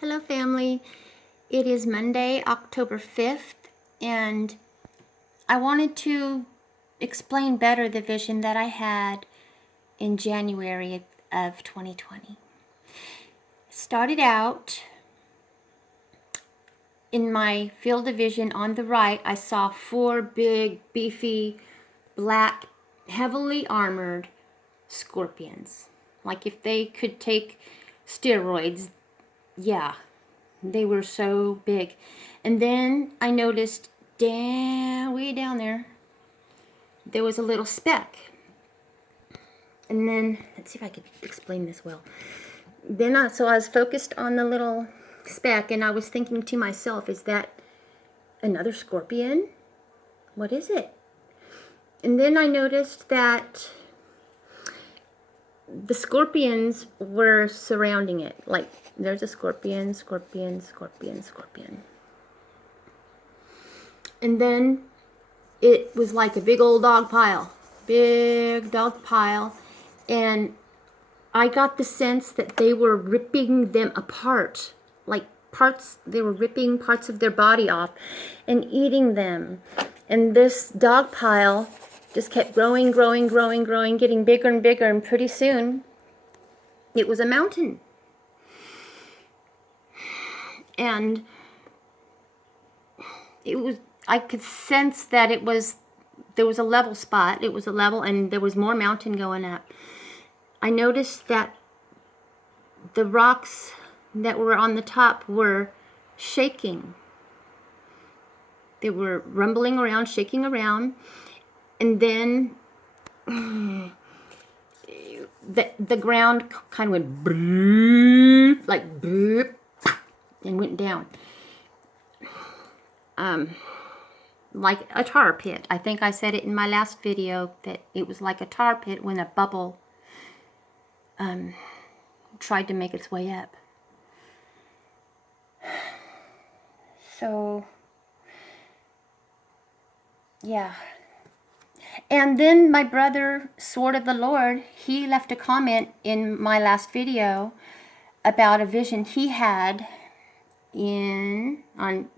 Hello family, it is Monday, October 5th, and I wanted to explain better the vision that I had in January of 2020. Started out in my field of vision on the right. I saw 4 big, beefy, black, heavily armored scorpions. Like if they could take steroids, yeah. They were so big. And then I noticed way down there was a little speck. And then, let's see if I could explain this well. So I was focused on the little speck, and I was thinking to myself, is that another scorpion? What is it? And then I noticed that the scorpions were surrounding it. Like, there's a scorpion, scorpion, scorpion, scorpion. And then it was like a big old dog pile. Big dog pile. And I got the sense that they were ripping them apart. Like they were ripping parts of their body off and eating them. And this dog pile just kept growing, getting bigger and bigger, and pretty soon it was a mountain. And I could sense that there was a level spot. It was a level, and there was more mountain going up. I noticed that the rocks that were on the top were shaking. They were rumbling around, shaking around, and then the ground kind of went brrrr, like brrrr, and went down. Like a tar pit. I think I said it in my last video that it was like a tar pit when a bubble tried to make its way up. So, yeah. And then my brother, Sword of the Lord, he left a comment in my last video about a vision he had on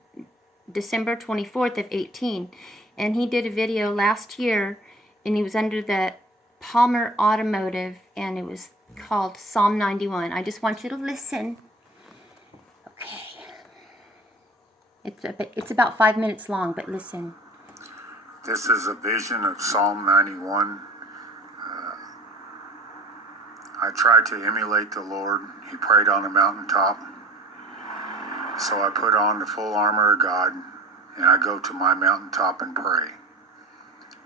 December 24th of 18. And he did a video last year, and he was under the Palmer Automotive, and it was called Psalm 91. I just want you to listen. Okay. It's about 5 minutes long, but listen. This is a vision of Psalm 91. I tried to emulate the Lord. He prayed on a mountaintop. So I put on the full armor of God, and I go to my mountaintop and pray.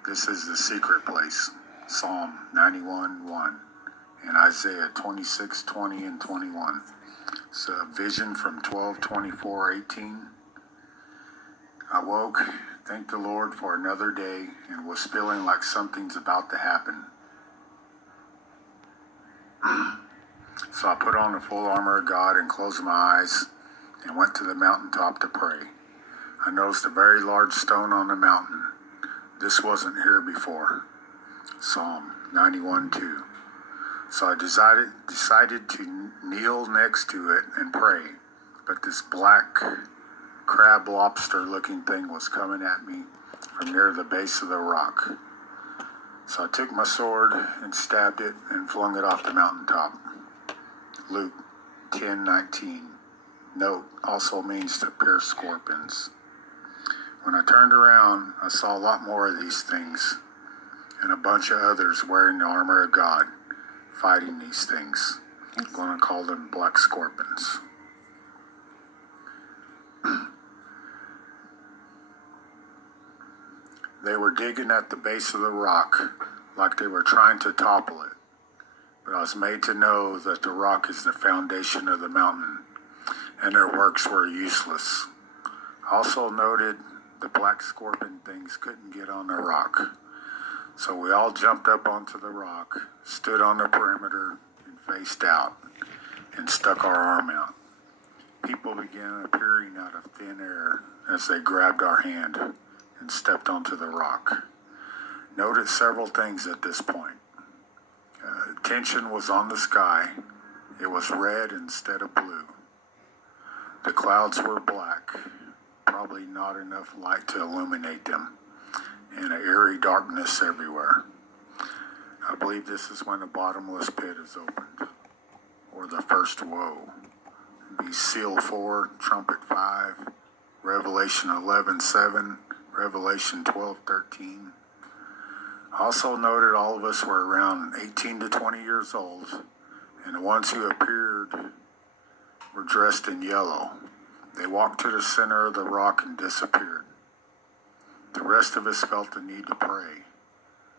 This is the secret place, Psalm 91:1, and Isaiah 26:20 and 21. It's a vision from 12/24/18. I woke, thanked the Lord for another day, and was feeling like something's about to happen. So I put on the full armor of God and closed my eyes and went to the mountaintop to pray. I noticed a very large stone on the mountain. This wasn't here before. Psalm 91:2. So I decided to kneel next to it and pray. But this black crab lobster looking thing was coming at me from near the base of the rock. So I took my sword and stabbed it and flung it off the mountaintop. Luke 10:19. Note also means to pierce scorpions. When I turned around, I saw a lot more of these things and a bunch of others wearing the armor of God fighting these things. I'm going to call them black scorpions. They were digging at the base of the rock like they were trying to topple it. But I was made to know that the rock is the foundation of the mountain, and their works were useless. I also noted the black scorpion things couldn't get on the rock. So we all jumped up onto the rock, stood on the perimeter, and faced out, and stuck our arm out. People began appearing out of thin air as they grabbed our hand and stepped onto the rock. Noted several things at this point. Tension was on the sky. It was red instead of blue. The clouds were black, probably not enough light to illuminate them, and an eerie darkness everywhere. I believe this is when the bottomless pit is opened, or the first woe. Be seal 4, trumpet 5, Revelation 11:7, Revelation 12:13. Also noted all of us were around 18 to 20 years old, and the ones who appeared were dressed in yellow. They walked to the center of the rock and disappeared. The rest of us felt the need to pray.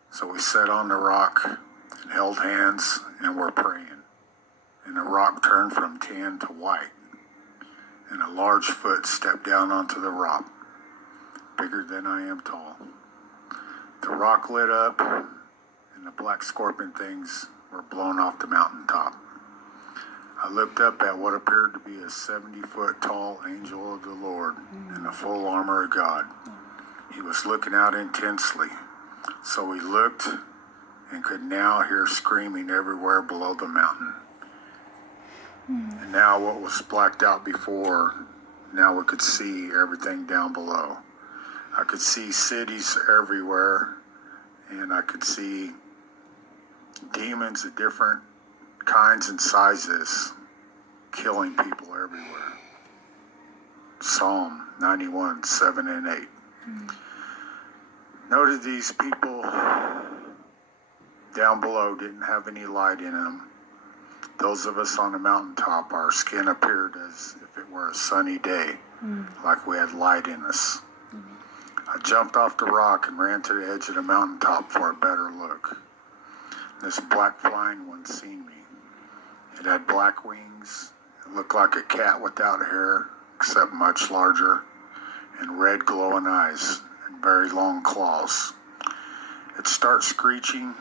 So we sat on the rock and held hands and were praying. And the rock turned from tan to white. And a large foot stepped down onto the rock, bigger than I am tall. The rock lit up, and the black scorpion things were blown off the mountaintop. I looked up at what appeared to be a 70-foot tall angel of the Lord in the full armor of God. He was looking out intensely, so we looked and could now hear screaming everywhere below the mountain. And now what was blacked out before, now we could see everything down below. I could see cities everywhere, and I could see demons of different kinds and sizes killing people everywhere. Psalm 91:7 and 8. Noted these people down below didn't have any light in them. Those of us on the mountaintop, our skin appeared as if it were a sunny day, like we had light in us. I jumped off the rock and ran to the edge of the mountaintop for a better look. This black flying one seen me. It had black wings. It looked like a cat without hair, except much larger, and red glowing eyes and very long claws. It started screeching,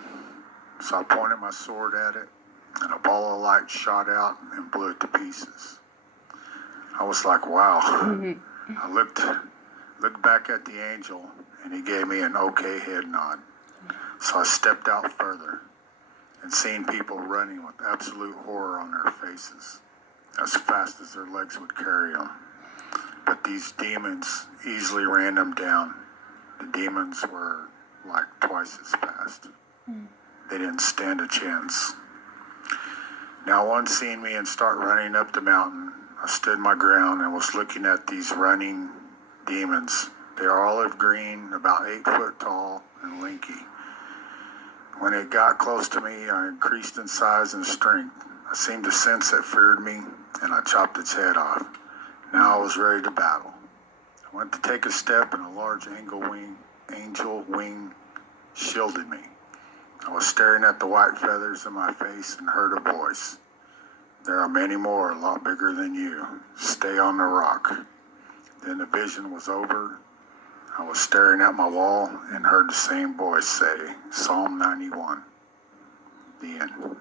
so I pointed my sword at it, and a ball of light shot out and blew it to pieces. I was like, wow. I looked back at the angel, and he gave me an okay head nod. So I stepped out further and seen people running with absolute horror on their faces, as fast as their legs would carry them. But these demons easily ran them down. The demons were like twice as fast. They didn't stand a chance. Now one seen me and start running up the mountain. I stood my ground and was looking at these running demons. They are olive green, about 8 foot tall, and lanky. When it got close to me, I increased in size and strength. I seemed to sense it feared me, and I chopped its head off. Now I was ready to battle. I went to take a step, and a large angel wing shielded me. I was staring at the white feathers in my face and heard a voice. There are many more, a lot bigger than you. Stay on the rock. Then the vision was over. I was staring at my wall and heard the same voice say, Psalm 91. The end.